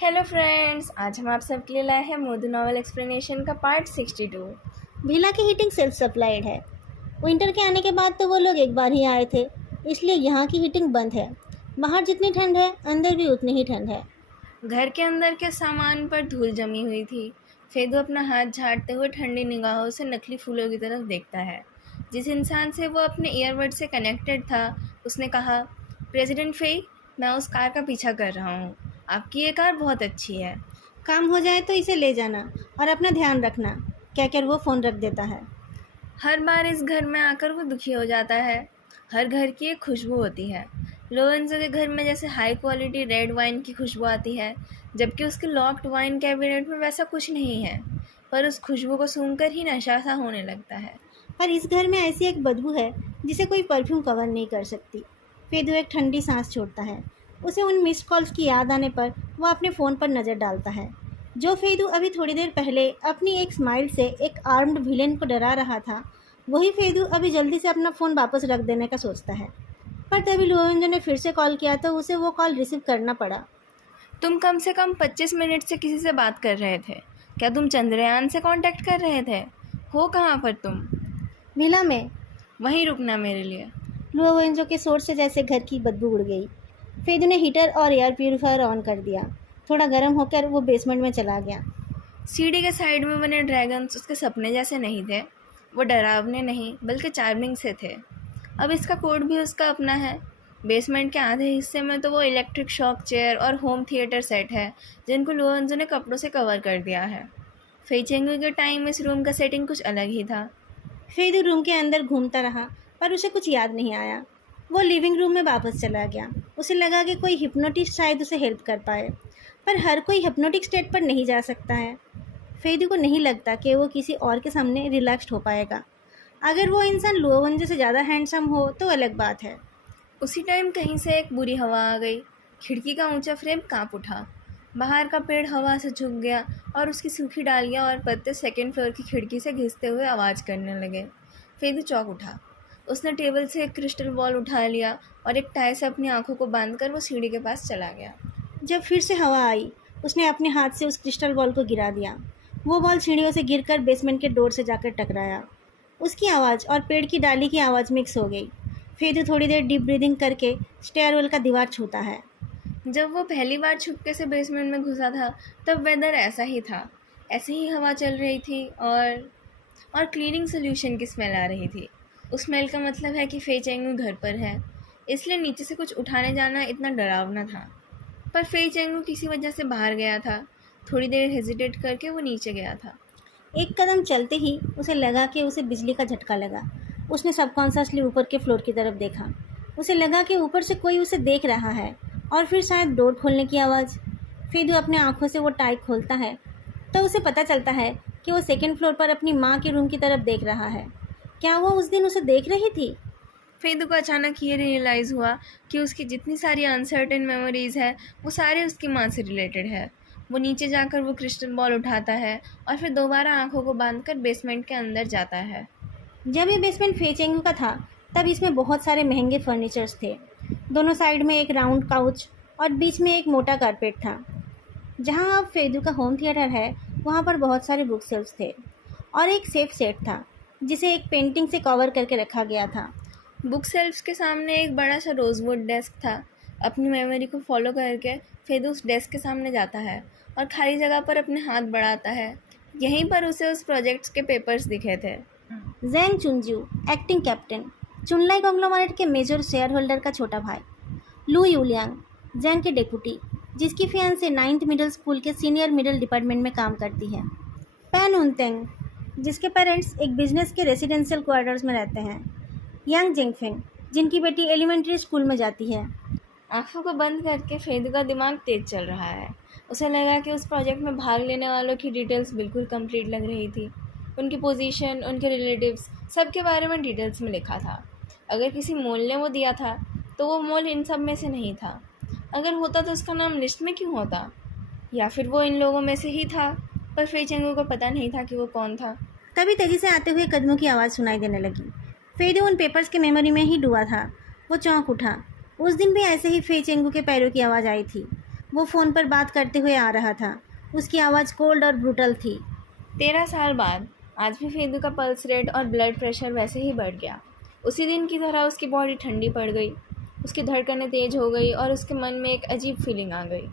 Hello friends, आज हम आप सबके लिए लाए हैं मोदी नॉवल एक्सप्लेनेशन का पार्ट 62। भिला की हीटिंग सेल्फ सप्लाइड है। विंटर के आने के बाद तो वो लोग एक बार ही आए थे, इसलिए यहाँ की हीटिंग बंद है। बाहर जितनी ठंड है अंदर भी उतनी ही ठंड है। घर के अंदर के सामान पर धूल जमी हुई थी। फेदू अपना हाथ झाड़ते हुए ठंडी निगाहों से नकली फूलों की तरफ देखता है। जिस इंसान से वो अपने ईयरबड से कनेक्टेड था, उसने कहा, प्रेसिडेंट फेई, मैं उस कार का पीछा कर रहा हूँ। आपकी ये कार बहुत अच्छी है। काम हो जाए तो इसे ले जाना और अपना ध्यान रखना, कहकर वो फ़ोन रख देता है। हर बार इस घर में आकर वो दुखी हो जाता है। हर घर की एक खुशबू होती है। लोरेंजो के घर में जैसे हाई क्वालिटी रेड वाइन की खुशबू आती है, जबकि उसके लॉक्ड वाइन कैबिनेट में वैसा कुछ नहीं है। पर उस खुशबू को सूंघकर ही नशा सा होने लगता है। पर इस घर में ऐसी एक बदबू है जिसे कोई परफ्यूम कवर नहीं कर सकती। फेदू एक ठंडी सांस छोड़ता है। उसे उन मिस्ड कॉल्स की याद आने पर वो अपने फ़ोन पर नज़र डालता है। जो फेदू अभी थोड़ी देर पहले अपनी एक स्माइल से एक आर्म्ड विलेन को डरा रहा था, वही फेदू अभी जल्दी से अपना फ़ोन वापस रख देने का सोचता है। पर तभी लोरेंजो ने फिर से कॉल किया तो उसे वो कॉल रिसीव करना पड़ा। तुम कम से कम 25 मिनट से किसी से बात कर रहे थे। क्या तुम चंद्रयान से कांटेक्ट कर रहे थे? हो कहाँ पर तुम? विला में। वहीं रुकना मेरे लिए। लोरेंजो के शोर से जैसे घर की बदबू उड़ गई। फेदू ने हीटर और एयर प्यूरीफायर ऑन कर दिया। थोड़ा गर्म होकर वो बेसमेंट में चला गया। सीढ़ी के साइड में बने ड्रैगन्स उसके सपने जैसे नहीं थे। वो डरावने नहीं बल्कि चार्मिंग से थे। अब इसका कोड भी उसका अपना है। बेसमेंट के आधे हिस्से में तो वो इलेक्ट्रिक शॉक चेयर और होम थिएटर सेट है, जिनको लोरेंजो ने कपड़ों से कवर कर दिया है। फेचेंगू के टाइम इस रूम का सेटिंग कुछ अलग ही था। फेदू रूम के अंदर घूमता रहा, पर उसे कुछ याद नहीं आया। वो लिविंग रूम में वापस चला गया। उसे लगा कि कोई हिप्नोटिस्ट शायद उसे हेल्प कर पाए, पर हर कोई हिप्नोटिक स्टेट पर नहीं जा सकता है। फेदू को नहीं लगता कि वो किसी और के सामने रिलैक्स्ड हो पाएगा। अगर वो इंसान लोरेंजो से ज़्यादा हैंडसम हो तो अलग बात है। उसी टाइम कहीं से एक बुरी हवा आ गई। खिड़की का ऊंचा फ्रेम कांप उठा। बाहर का पेड़ हवा से झुक गया और उसकी सूखी डालियां और पत्ते सेकंड फ्लोर की खिड़की से घिसते हुए आवाज़ करने लगे। फेदू चौंक उठा। उसने टेबल से एक क्रिस्टल बॉल उठा लिया और एक टाई से अपनी आंखों को बांधकर वो सीढ़ी के पास चला गया। जब फिर से हवा आई, उसने अपने हाथ से उस क्रिस्टल बॉल को गिरा दिया। वो बॉल सीढ़ियों से गिरकर बेसमेंट के डोर से जाकर टकराया। उसकी आवाज़ और पेड़ की डाली की आवाज़ मिक्स हो गई। फेदू थोड़ी देर डीप ब्रीदिंग करके स्टेयरवेल का दीवार छूता है। जब वो पहली बार छुपके से बेसमेंट में घुसा था, तब वेदर ऐसा ही था। ऐसे ही हवा चल रही थी और क्लीनिंग सोल्यूशन की स्मेल आ रही थी। उस स्मेल का मतलब है कि फे चेंगू घर पर है, इसलिए नीचे से कुछ उठाने जाना इतना डरावना था। पर फे चेंगू किसी वजह से बाहर गया था। थोड़ी देर हेजिटेट करके वो नीचे गया था। एक कदम चलते ही उसे लगा कि उसे बिजली का झटका लगा। उसने सबकॉन्शियसली ऊपर के फ्लोर की तरफ देखा। उसे लगा कि ऊपर से कोई उसे देख रहा है, और फिर शायद डोर खोलने की आवाज़। फेदू अपने आंखों से वो टाई खोलता है तो उसे पता चलता है कि वो सेकंड फ्लोर पर अपनी माँ के रूम की तरफ देख रहा है। क्या वो उस दिन उसे देख रही थी? फेदू को अचानक ये रियलाइज़ हुआ कि उसकी जितनी सारी अनसर्टेन मेमोरीज़ है, वो सारे उसकी माँ से रिलेटेड है। वो नीचे जाकर वो क्रिस्टल बॉल उठाता है और फिर दोबारा आंखों को बांधकर बेसमेंट के अंदर जाता है। जब ये बेसमेंट फेचेंगू का था, तब इसमें बहुत सारे महंगे फर्नीचर्स थे। दोनों साइड में एक राउंड काउच और बीच में एक मोटा कारपेट था। जहाँ अब फेदू का होम थिएटर है, वहाँ पर बहुत सारे बुक शेल्फ्स थे और एक सेफ सेट था जिसे एक पेंटिंग से कवर करके रखा गया था। बुक शेल्फ्स के सामने एक बड़ा सा रोजवुड डेस्क था। अपनी मेमोरी को फॉलो करके फेदू उस डेस्क के सामने जाता है और खाली जगह पर अपने हाथ बढ़ाता है। यहीं पर उसे उस प्रोजेक्ट्स के पेपर्स दिखे थे। जैंग चुनजू, एक्टिंग कैप्टन, चुनलाई कॉन्ग्लोमरेट के मेजर शेयर होल्डर का छोटा भाई। लू यूलियांग, जैंग के डेपुटी, जिसकी फियांसे 9th मिडिल स्कूल के सीनियर मिडिल डिपार्टमेंट में काम करती है। पैन उनतेंग, जिसके पेरेंट्स एक बिजनेस के रेसिडेंशियल क्वार्टर्स में रहते हैं। यांग जेंगफेंग, जिनकी बेटी एलिमेंट्री स्कूल में जाती है। आंखों को बंद करके फेदू का दिमाग तेज चल रहा है। उसे लगा कि उस प्रोजेक्ट में भाग लेने वालों की डिटेल्स बिल्कुल कंप्लीट लग रही थी। उनकी पोजीशन, उनके रिलेटिव्स, सब के बारे में डिटेल्स में लिखा था। अगर किसी मोल ने वो दिया था, तो वो मोल इन सब में से नहीं था। अगर होता तो उसका नाम लिस्ट में क्यों होता? या फिर वो इन लोगों में से ही था, पर फे चेंगू को पता नहीं था कि वो कौन था। तभी तेजी से आते हुए कदमों की आवाज़ सुनाई देने लगी। फेदू उन पेपर्स के मेमोरी में ही डूबा था। वो चौंक उठा। उस दिन भी ऐसे ही फे चेंगू के पैरों की आवाज़ आई थी। वो फ़ोन पर बात करते हुए आ रहा था। उसकी आवाज़ कोल्ड और ब्रूटल थी। 13 साल बाद आज भी फेदू का पल्स रेट और ब्लड प्रेशर वैसे ही बढ़ गया। उसी दिन की तरह उसकी बॉडी ठंडी पड़ गई, उसकी धड़कनें तेज हो गई और उसके मन में एक अजीब फीलिंग आ गई।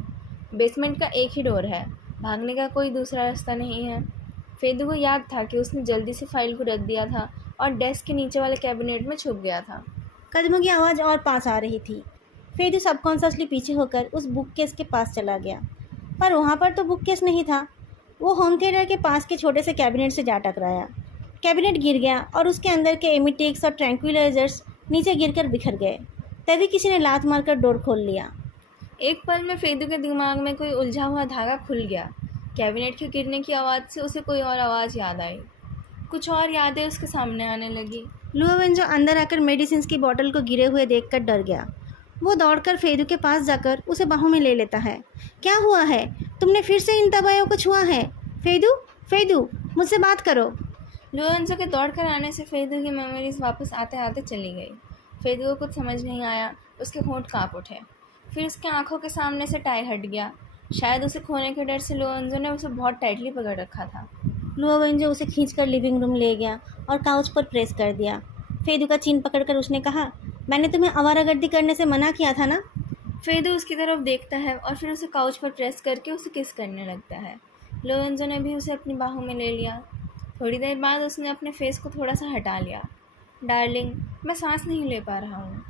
बेसमेंट का एक ही डोर है, भागने का कोई दूसरा रास्ता नहीं है। फेदू को याद था कि उसने जल्दी से फाइल को रख दिया था और डेस्क के नीचे वाले कैबिनेट में छुप गया था। कदमों की आवाज़ और पास आ रही थी। फेदू सबकॉन्शियसली पीछे होकर उस बुक केस के पास चला गया, पर वहाँ पर तो बुक केस नहीं था। वो होम थिएटर के पास के छोटे से कैबिनेट से जा टकराया। कैबिनेट गिर गया और उसके अंदर के एमिटिक्स और ट्रैंक्विलाइजर्स नीचे गिरकर बिखर गए। तभी किसी ने लात मारकर डोर खोल लिया। एक पल में फेदू के दिमाग में कोई उलझा हुआ धागा खुल गया। कैबिनेट के गिरने की आवाज़ से उसे कोई और आवाज़ याद आई। कुछ और यादें उसके सामने आने लगी। लुओवेंजो अंदर आकर मेडिसिन की बोतल को गिरे हुए देखकर डर गया। वो दौड़कर फेदू के पास जाकर उसे बाहों में ले लेता है। क्या हुआ है? तुमने फिर से इन दवाइयों को छुआ है? फेदू, फेदू, मुझसे बात करो। लुओवेंजो के दौड़ कर आने से फेदू की मेमोरीज वापस आते आते चली गई। फेदू को कुछ समझ नहीं आया, उसके होंठ काँप उठे। फिर उसकी आंखों के सामने से टाई हट गया। शायद उसे खोने के डर से लुओवेंजो ने उसे बहुत टाइटली पकड़ रखा था। लुओवेंजो उसे खींचकर लिविंग रूम ले गया और काउच पर प्रेस कर दिया। फेदू का चीन पकड़कर उसने कहा, मैंने तुम्हें आवारागर्दी करने से मना किया था ना? फेदू उसकी तरफ देखता है और फिर उसे काउच पर प्रेस करके उसे किस करने लगता है। लुओवेंजो ने भी उसे अपनी बाहों में ले लिया। थोड़ी देर बाद उसने अपने फेस को थोड़ा सा हटा लिया। डार्लिंग, मैं सांस नहीं ले पा रहा हूँ।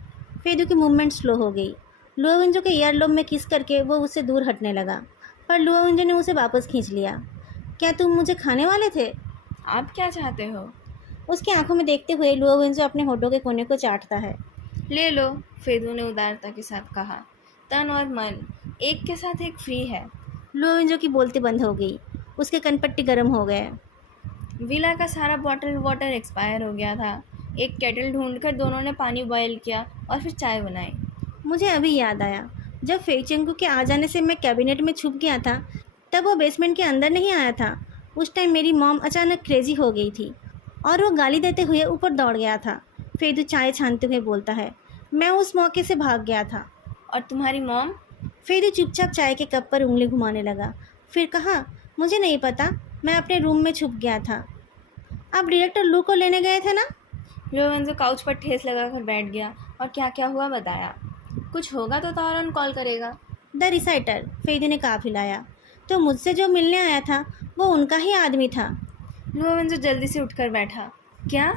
फेदू की मूवमेंट स्लो हो गई। लुओवेंजो के ईयरलोब में किस करके वो उससे दूर हटने लगा, पर लुओवेंजो ने उसे वापस खींच लिया। क्या तुम मुझे खाने वाले थे? आप क्या चाहते हो? उसकी आंखों में देखते हुए लुओवेंजो अपने होठों के कोने को चाटता है। ले लो, फेदू ने उदारता के साथ कहा। तन और मन एक के साथ एक फ्री है। लुओवेंजो की बोलती बंद हो गई। उसके कनपट्टी गर्म हो गए। विला का सारा बॉटल वाटर एक्सपायर हो गया था। एक केटल ढूंढकर दोनों ने पानी बॉयल किया और फिर चाय बनाई। मुझे अभी याद आया, जब फेचेंगू के आ जाने से मैं कैबिनेट में छुप गया था, तब वो बेसमेंट के अंदर नहीं आया था। उस टाइम मेरी मॉम अचानक क्रेजी हो गई थी और वो गाली देते हुए ऊपर दौड़ गया था। फेदू चाय छानते हुए बोलता है। मैं उस मौके से भाग गया था। और तुम्हारी मॉम? फेदू चुपचाप चाय के कप पर उंगली घुमाने लगा, फिर कहा, मुझे नहीं पता, मैं अपने रूम में छुप गया था। आप डायरेक्टर लू को लेने गए थे ना? लुओवेंजो काउच पर ठेस लगाकर बैठ गया और क्या क्या हुआ बताया। कुछ होगा तो तारन कॉल करेगा। द रिसाइटर, फेदू ने काफ हिलाया। तो मुझसे जो मिलने आया था वो उनका ही आदमी था। लुओवेंजो जल्दी से उठकर बैठा। क्या?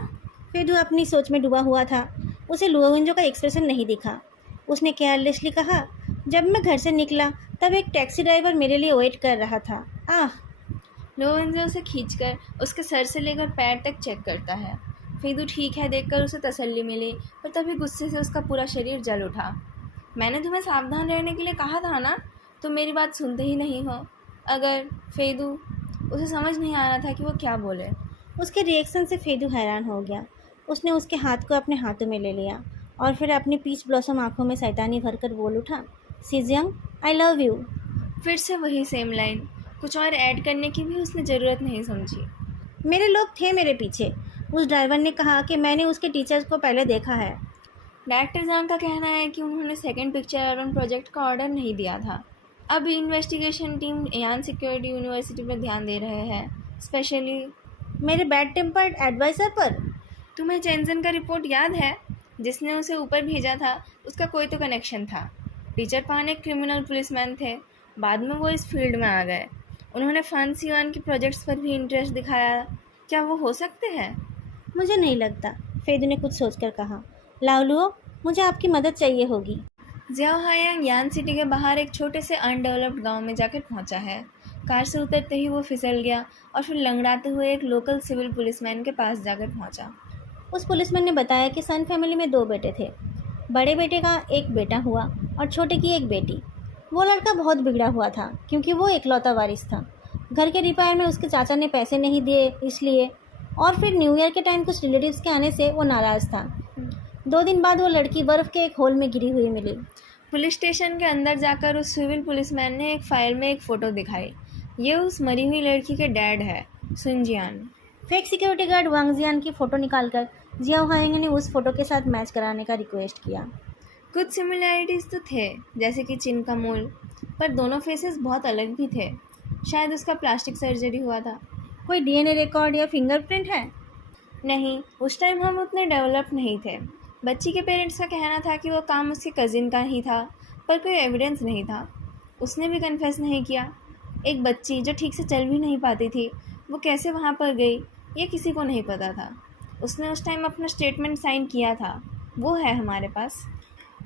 फेदू अपनी सोच में डूबा हुआ था। उसे लुओवेंजो का एक्सप्रेशन नहीं दिखा। उसने केयरलेसली कहा, जब मैं घर से निकला तब एक टैक्सी ड्राइवर मेरे लिए वेट कर रहा था। आह! लुओवेंजो उसे खींचकर उसके सर से लेकर पैर तक चेक करता है। फेदू ठीक है देखकर उसे तसल्ली मिली, पर तभी गुस्से से उसका पूरा शरीर जल उठा। मैंने तुम्हें सावधान रहने के लिए कहा था ना, तुम मेरी बात सुनते ही नहीं हो। अगर फेदू, उसे समझ नहीं आ रहा था कि वो क्या बोले। उसके रिएक्शन से फेदू हैरान हो गया। उसने उसके हाथ को अपने हाथों में ले लिया और फिर अपनी पीच ब्लॉसम आंखों में शैतानी भरकर बोल उठा, सीजियंग, आई लव यू। फिर से वही सेम लाइन। कुछ और ऐड करने की भी उसने ज़रूरत नहीं समझी। मेरे लोग थे मेरे पीछे। उस ड्राइवर ने कहा कि मैंने उसके टीचर्स को पहले देखा है। डायरेक्टर जांग का कहना है कि उन्होंने सेकंड पिक्चर अराउंड प्रोजेक्ट का ऑर्डर नहीं दिया था। अब इन्वेस्टिगेशन टीम यान सिक्योरिटी यूनिवर्सिटी पर ध्यान दे रहे हैं, स्पेशली मेरे बैड टेम्पर्ड एडवाइज़र पर। तुम्हें चेंजन का रिपोर्ट याद है? जिसने उसे ऊपर भेजा था, उसका कोई तो कनेक्शन था। टीचर पान एक क्रिमिनल पुलिसमैन थे, बाद में वो इस फील्ड में आ गए। उन्होंने फांसी युआन के प्रोजेक्ट्स पर भी इंटरेस्ट दिखाया। क्या वो हो सकते हैं? मुझे नहीं लगता, फेदू ने कुछ सोचकर कहा। लाओलुओ, मुझे आपकी मदद चाहिए होगी। जियाओ हायांग यान सिटी के बाहर एक छोटे से अनडेवलप्ड गांव में जाकर पहुंचा है। कार से उतरते ही वो फिसल गया और फिर लंगड़ाते हुए एक लोकल सिविल पुलिसमैन के पास जाकर पहुंचा। उस पुलिसमैन ने बताया कि सन फैमिली में 2 बेटे थे। बड़े बेटे का एक बेटा हुआ और छोटे की एक बेटी। वो लड़का बहुत बिगड़ा हुआ था क्योंकि वो इकलौता वारिस था। घर के रिपेयर में उसके चाचा ने पैसे नहीं दिए इसलिए, और फिर न्यू ईयर के टाइम कुछ रिलेटिव्स के आने से वो नाराज़ था। 2 दिन बाद वो लड़की बर्फ़ के एक होल में गिरी हुई मिली। पुलिस स्टेशन के अंदर जाकर उस सिविल पुलिसमैन ने एक फाइल में एक फ़ोटो दिखाई। ये उस मरी हुई लड़की के डैड है, सुनजियान। फेक सिक्योरिटी गार्ड वांग जियान की फ़ोटो निकालकर जियाओ हायांग ने उस फ़ोटो के साथ मैच कराने का रिक्वेस्ट किया। कुछ सिमिलैरिटीज़ तो थे, जैसे कि चिन का मूल, पर दोनों फेसेस बहुत अलग भी थे। शायद उसका प्लास्टिक सर्जरी हुआ था। कोई डीएनए रिकॉर्ड या फिंगरप्रिंट है? नहीं, उस टाइम हम उतने डेवलप नहीं थे। बच्ची के पेरेंट्स का कहना था कि वो काम उसके कज़िन का ही था, पर कोई एविडेंस नहीं था। उसने भी कन्फेस नहीं किया। एक बच्ची जो ठीक से चल भी नहीं पाती थी, वो कैसे वहाँ पर गई ये किसी को नहीं पता था। उसने उस टाइम अपना स्टेटमेंट साइन किया था, वो है हमारे पास।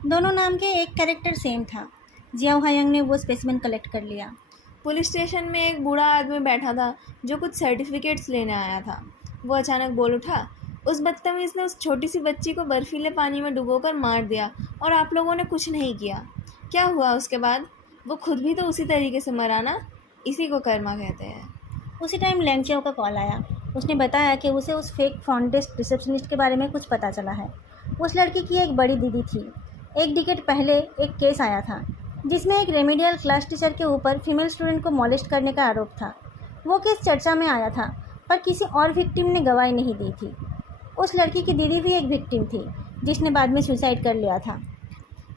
दोनों नाम के एक कैरेक्टर सेम था। जियाओ हायंग ने वो स्पेसिमेन कलेक्ट कर लिया। पुलिस स्टेशन में एक बूढ़ा आदमी बैठा था जो कुछ सर्टिफिकेट्स लेने आया था। वो अचानक बोल उठा, उस बदतमीज़ ने उस छोटी सी बच्ची को बर्फीले पानी में डुबोकर मार दिया और आप लोगों ने कुछ नहीं किया। क्या हुआ उसके बाद? वो खुद भी तो उसी तरीके से मरा ना। इसी को कर्मा कहते हैं। उसी टाइम लैंगचाओ का कॉल आया। उसने बताया कि उसे उस फेक फ्रंट डेस्क रिसेप्शनिस्ट के बारे में कुछ पता चला है। उस लड़की की एक बड़ी दीदी थी। एक डिकेड पहले एक केस आया था जिसमें एक रेमेडियल क्लास टीचर के ऊपर फीमेल स्टूडेंट को मॉलेस्ट करने का आरोप था। वो केस चर्चा में आया था, पर किसी और विक्टिम ने गवाही नहीं दी थी। उस लड़की की दीदी भी एक विक्टिम थी जिसने बाद में सुसाइड कर लिया था।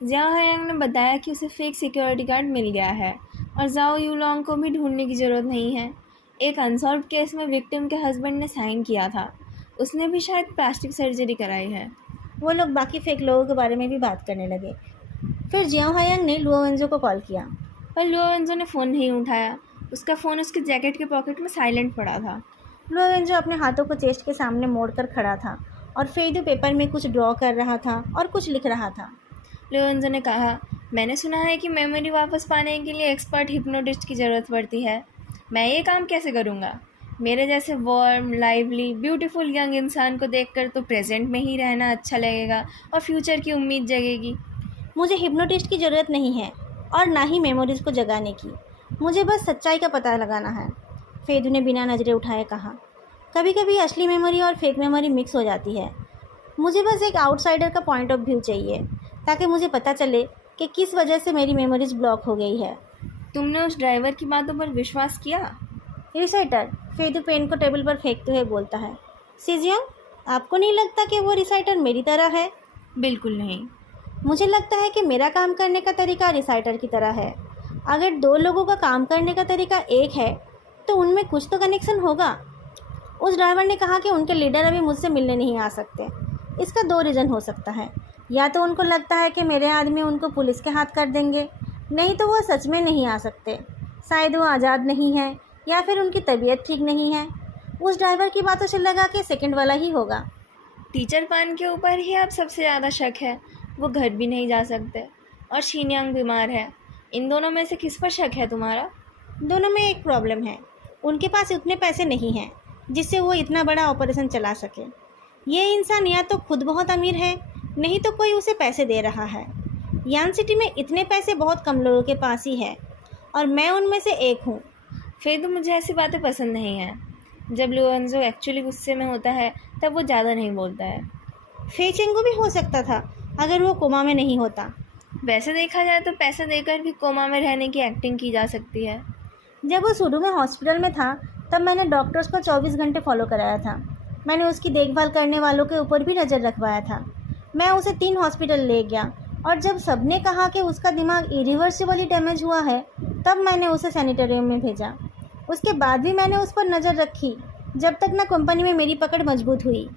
जियाओ हायांग ने बताया कि उसे फेक सिक्योरिटी गार्ड मिल गया है और जाओ यूलोंग को भी ढूंढने की ज़रूरत नहीं है। एक अनसॉल्व केस में विक्टिम के हस्बैंड ने साइन किया था। उसने भी शायद प्लास्टिक सर्जरी कराई है। वो लोग बाकी फेक लोगों के बारे में भी बात करने लगे। फिर जियाओ हायांग ने लुओ वेंजो को कॉल किया, पर लुओ वेंजो ने फ़ोन नहीं उठाया। उसका फ़ोन उसके जैकेट के पॉकेट में साइलेंट पड़ा था। लुओ वेंजो अपने हाथों को चेस्ट के सामने मोड़कर खड़ा था और फेदू पेपर में कुछ ड्रॉ कर रहा था और कुछ लिख रहा था। लुओ वेंजो ने कहा, मैंने सुना है कि मेमोरी वापस पाने के लिए एक्सपर्ट हिप्नोटिस्ट की ज़रूरत पड़ती है। मैं ये काम कैसे करूँगा? मेरे जैसे वार्म, लाइवली, ब्यूटीफुल यंग इंसान को देखकर तो प्रेजेंट में ही रहना अच्छा लगेगा और फ्यूचर की उम्मीद जगेगी। मुझे हिप्नोटिस्ट की ज़रूरत नहीं है और ना ही मेमोरीज़ को जगाने की। मुझे बस सच्चाई का पता लगाना है, फेदू ने बिना नज़रें उठाए कहा। कभी कभी असली मेमोरी और फेक मेमोरी मिक्स हो जाती है। मुझे बस एक आउटसाइडर का पॉइंट ऑफ व्यू चाहिए ताकि मुझे पता चले कि किस वजह से मेरी मेमोरीज ब्लॉक हो गई है। तुमने उस ड्राइवर की बातों पर विश्वास किया? रिसाइटर, फेदू पेन को टेबल पर फेंकते हुए बोलता है। सीजियंग, आपको नहीं लगता कि वो रिसाइटर मेरी तरह है? बिल्कुल नहीं। मुझे लगता है कि मेरा काम करने का तरीका रिसाइटर की तरह है। अगर दो लोगों का काम करने का तरीका एक है तो उनमें कुछ तो कनेक्शन होगा। उस ड्राइवर ने कहा कि उनके लीडर अभी मुझसे मिलने नहीं आ सकते। इसका दो रीज़न हो सकता है। या तो उनको लगता है कि मेरे आदमी उनको पुलिस के हाथ कर देंगे, नहीं तो वो सच में नहीं आ सकते। शायद वो आज़ाद नहीं है या फिर उनकी तबीयत ठीक नहीं है। उस ड्राइवर की बातों से लगा कि सेकंड वाला ही होगा। टीचर पान के ऊपर ही अब सबसे ज़्यादा शक है। वो घर भी नहीं जा सकते और शीनियांग बीमार है। इन दोनों में से किस पर शक है तुम्हारा? दोनों में एक प्रॉब्लम है, उनके पास उतने पैसे नहीं हैं जिससे वो इतना बड़ा ऑपरेशन चला सके। ये इंसान या तो खुद बहुत अमीर है, नहीं तो कोई उसे पैसे दे रहा है। यान सिटी में इतने पैसे बहुत कम लोगों के पास ही है और मैं उनमें से एक हूँ। फेदू, मुझे ऐसी बातें पसंद नहीं हैं। जब लुओंजो एक्चुअली गुस्से में होता है तब वो ज़्यादा नहीं बोलता है। फे चेंगू भी हो सकता था अगर वो कोमा में नहीं होता। वैसे देखा जाए तो पैसे देकर भी कोमा में रहने की एक्टिंग की जा सकती है। जब वो शुरू में हॉस्पिटल में था तब मैंने डॉक्टर्स को 24 घंटे फॉलो कराया था। मैंने उसकी देखभाल करने वालों के ऊपर भी नज़र रखवाया था। मैं उसे 3 हॉस्पिटल ले गया और जब सबने कहा कि उसका दिमाग इरिवर्सिबली डैमेज हुआ है तब मैंने उसे सैनिटोरियम में भेजा। उसके बाद भी मैंने उस पर नज़र रखी जब तक ना कंपनी में मेरी पकड़ मजबूत हुई।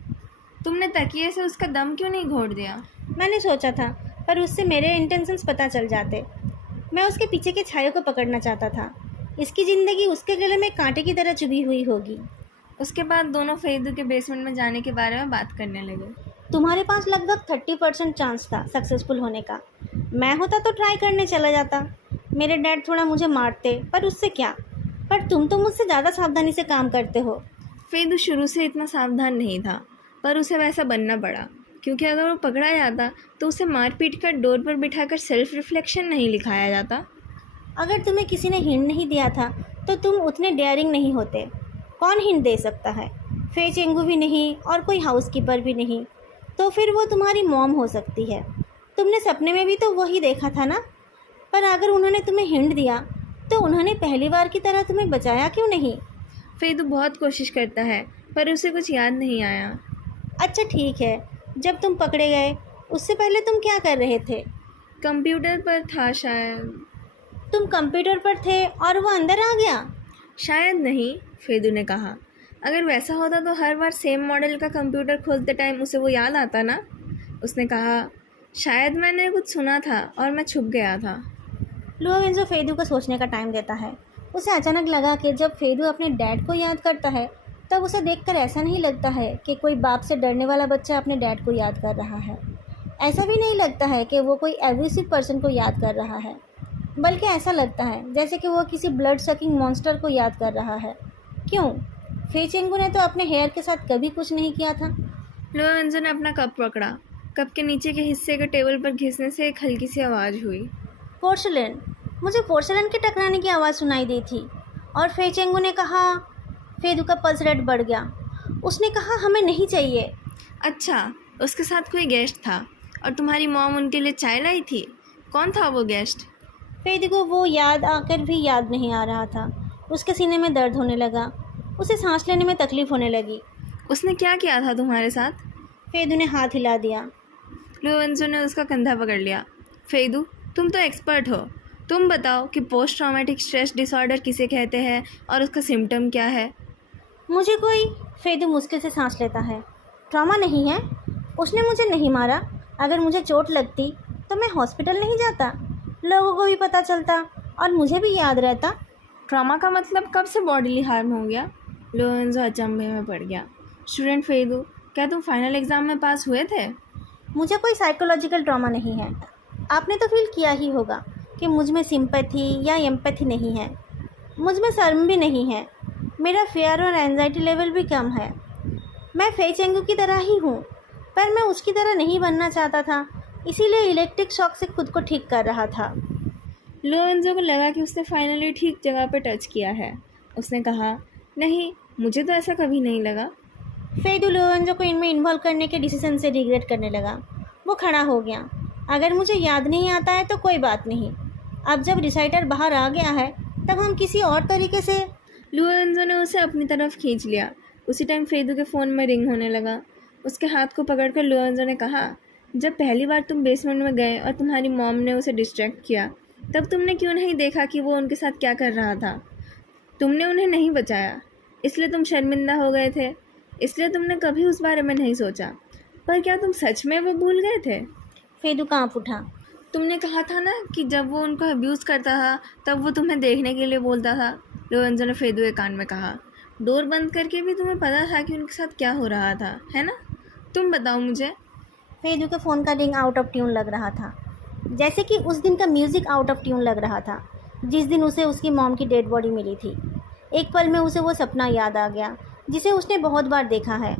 तुमने तकिए से उसका दम क्यों नहीं घोट दिया? मैंने सोचा था, पर उससे मेरे इंटेंशंस पता चल जाते। मैं उसके पीछे के छाये को पकड़ना चाहता था। इसकी ज़िंदगी उसके गले में कांटे की तरह चुभी हुई होगी। उसके बाद दोनों फेदू के बेसमेंट में जाने के बारे में बात करने लगे। तुम्हारे पास लगभग 30% चांस था सक्सेसफुल होने का। मैं होता तो ट्राई करने चला जाता। मेरे डैड थोड़ा मुझे मारते, पर उससे क्या। पर तुम तो मुझसे ज़्यादा सावधानी से काम करते हो। फेदू शुरू से इतना सावधान नहीं था, पर उसे वैसा बनना पड़ा, क्योंकि अगर वो पकड़ा जाता तो उसे मार पीट कर डोर पर बिठाकर सेल्फ रिफ्लेक्शन नहीं लिखाया जाता। अगर तुम्हें किसी ने हिंट नहीं दिया था तो तुम उतने डेयरिंग नहीं होते। कौन हिंट दे सकता है? फे चेंगू भी नहीं और कोई हाउसकीपर भी नहीं, तो फिर वो तुम्हारी मॉम हो सकती है। तुमने सपने में भी तो वही देखा था ना। पर अगर उन्होंने तुम्हें हिंट दिया तो उन्होंने पहली बार की तरह तुम्हें बचाया क्यों नहीं? फेदू बहुत कोशिश करता है पर उसे कुछ याद नहीं आया। अच्छा ठीक है, जब तुम पकड़े गए उससे पहले तुम क्या कर रहे थे? कंप्यूटर पर था शायद। तुम कंप्यूटर पर थे और वो अंदर आ गया? शायद नहीं, फेदू ने कहा। अगर वैसा होता तो हर बार सेम मॉडल का कंप्यूटर खोलते टाइम उसे वो याद आता ना। उसने कहा, शायद मैंने कुछ सुना था और मैं छुप गया था। लुओवेंजो फेदू को सोचने का टाइम देता है। उसे अचानक लगा कि जब फेदू अपने डैड को याद करता है तब उसे देखकर ऐसा नहीं लगता है कि कोई बाप से डरने वाला बच्चा अपने डैड को याद कर रहा है। ऐसा भी नहीं लगता है कि वो कोई एब्यूसिव पर्सन को याद कर रहा है, बल्कि ऐसा लगता है जैसे कि वो किसी ब्लड सकिंग मॉन्स्टर को याद कर रहा है। क्यों? फे चेंगू ने तो अपने हेयर के साथ कभी कुछ नहीं किया था। लुओवेंजो ने अपना कप पकड़ा। कप के नीचे के हिस्से के टेबल पर घिसने से एक हल्की सी आवाज़ हुई। पोर्सलेन। मुझे पोर्सलेन के टकराने की आवाज़ सुनाई दी थी। और फे चेंगू ने कहा। फेदू का पल्स रेट बढ़ गया। उसने कहा, हमें नहीं चाहिए। अच्छा, उसके साथ कोई गेस्ट था और तुम्हारी मॉम उनके लिए चाय लाई थी। कौन था वो गेस्ट? फेदू को वो याद आकर भी याद नहीं आ रहा था। उसके सीने में दर्द होने लगा। उसे सांस लेने में तकलीफ होने लगी। उसने क्या किया था तुम्हारे साथ? फेदू ने हाथ हिला दिया। लुओवेंजो ने उसका कंधा पकड़ लिया। फेदू, तुम तो एक्सपर्ट हो। तुम बताओ कि पोस्ट ट्रॉमेटिक स्ट्रेस डिसऑर्डर किसे कहते हैं और उसका सिम्टम क्या है? मुझे कोई। फेदू मुश्किल से सांस लेता है। ट्रॉमा नहीं है। उसने मुझे नहीं मारा। अगर मुझे चोट लगती तो मैं हॉस्पिटल नहीं जाता, लोगों को भी पता चलता और मुझे भी याद रहता। ट्रॉमा का मतलब कब से बॉडीली हार्म हो गया? लुओवेंजो अचंभे में पड़ गया। स्टूडेंट फेदू, क्या तुम फाइनल एग्ज़ाम में पास हुए थे? मुझे कोई साइकोलॉजिकल ट्रॉमा नहीं है। आपने तो फील किया ही होगा कि मुझ में सिंपैथी या एम्पैथी नहीं है। मुझ में शर्म भी नहीं है। मेरा फियर और एंजाइटी लेवल भी कम है। मैं फे चेंगू की तरह ही हूँ, पर मैं उसकी तरह नहीं बनना चाहता था, इसीलिए इलेक्ट्रिक शॉक से खुद को ठीक कर रहा था। लुओवेंजो को लगा कि उसने फाइनली ठीक जगह पर टच किया है। उसने कहा, नहीं, मुझे तो ऐसा कभी नहीं लगा। फेदू लुओवेंजो को इनमें इन्वॉल्व करने के डिसीजन से रिग्रेट करने लगा। वो खड़ा हो गया। अगर मुझे याद नहीं आता है तो कोई बात नहीं। अब जब रिसाइटर बाहर आ गया है तब हम किसी और तरीके से। लुओवेंजो ने उसे अपनी तरफ खींच लिया। उसी टाइम फेदू के फ़ोन में रिंग होने लगा। उसके हाथ को पकड़कर लुओवेंजो ने कहा, जब पहली बार तुम बेसमेंट में गए और तुम्हारी मॉम ने उसे डिस्ट्रैक्ट किया, तब तुमने क्यों नहीं देखा कि वो उनके साथ क्या कर रहा था? तुमने उन्हें नहीं बचाया, इसलिए तुम शर्मिंदा हो गए थे, इसलिए तुमने कभी उस बारे में नहीं सोचा। पर क्या तुम सच में वो भूल गए थे? फेदू कांप उठा। तुमने कहा था ना कि जब वो उनको अब्यूज़ करता था तब वो तुम्हें देखने के लिए बोलता था। लुओवेंजो ने फेदू के कान में कहा। डोर बंद करके भी तुम्हें पता था कि उनके साथ क्या हो रहा था, है ना? तुम बताओ मुझे। फेदू के फ़ोन का रिंग आउट ऑफ ट्यून लग रहा था, जैसे कि उस दिन का म्यूज़िक आउट ऑफ ट्यून लग रहा था जिस दिन उसे उसकी मॉम की डेड बॉडी मिली थी। एक पल में उसे वो सपना याद आ गया जिसे उसने बहुत बार देखा है।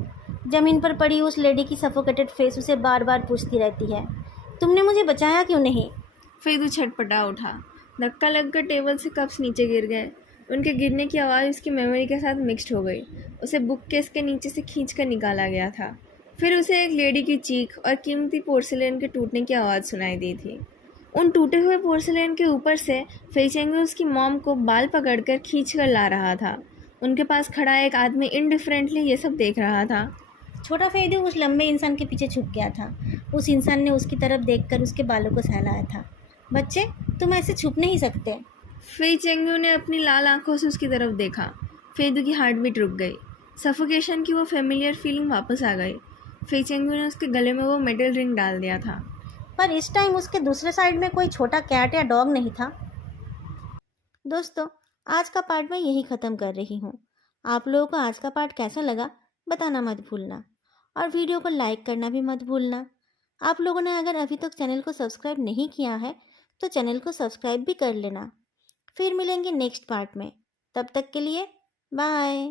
ज़मीन पर पड़ी उस लेडी की सफोकेटेड फेस उसे बार बार पूछती रहती है, तुमने मुझे बचाया क्यों नहीं? फेदू छटपटा उठा। धक्का लगकर टेबल से कप्स नीचे गिर गए। उनके गिरने की आवाज़ उसकी मेमोरी के साथ मिक्स्ड हो गई। उसे बुक केस के नीचे से खींच कर निकाला गया था। फिर उसे एक लेडी की चीख और कीमती पोर्सिलेन के टूटने की आवाज़ सुनाई दी थी। उन टूटे हुए पोर्सिलेन के ऊपर से फे चेंगू उसकी मॉम को बाल पकड़कर खींच कर ला रहा था। उनके पास खड़ा एक आदमी इनडिफरेंटली ये सब देख रहा था। छोटा फेदू उस लंबे इंसान के पीछे छुप गया था। उस इंसान ने उसकी तरफ देखकर उसके बालों को सहलाया था। बच्चे, तुम ऐसे छुप नहीं सकते। फे चेंगू ने अपनी लाल आंखों से उसकी तरफ देखा। फेदू की हार्ट बीट रुक गई। सफोकेशन की वो फेमिलियर फीलिंग वापस आ गई। फे चेंगू ने उसके गले में वो मेटल रिंग डाल दिया था। पर इस टाइम उसके दूसरे साइड में कोई छोटा कैट या डॉग नहीं था। दोस्तों, आज का पार्ट मैं यही ख़त्म कर रही हूँ। आप लोगों को आज का पार्ट कैसा लगा बताना मत भूलना, और वीडियो को लाइक करना भी मत भूलना। आप लोगों ने अगर अभी तक चैनल को सब्सक्राइब नहीं किया है तो चैनल को सब्सक्राइब भी कर लेना। फिर मिलेंगे नेक्स्ट पार्ट में। तब तक के लिए बाय।